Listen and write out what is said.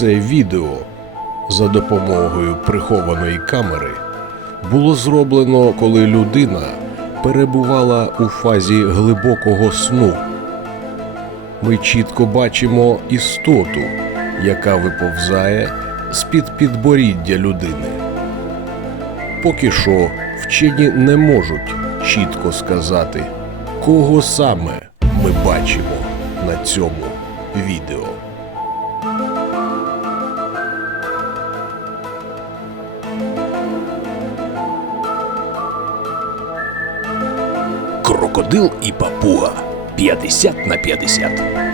Це відео за допомогою прихованої камери було зроблено, коли людина перебувала у фазі глибокого сну. Ми чітко бачимо істоту, яка виповзає з-під підборіддя людини. Поки що вчені не можуть чітко сказати, кого саме ми бачимо на цьому відео. Крокодил і папуга 50 на 50.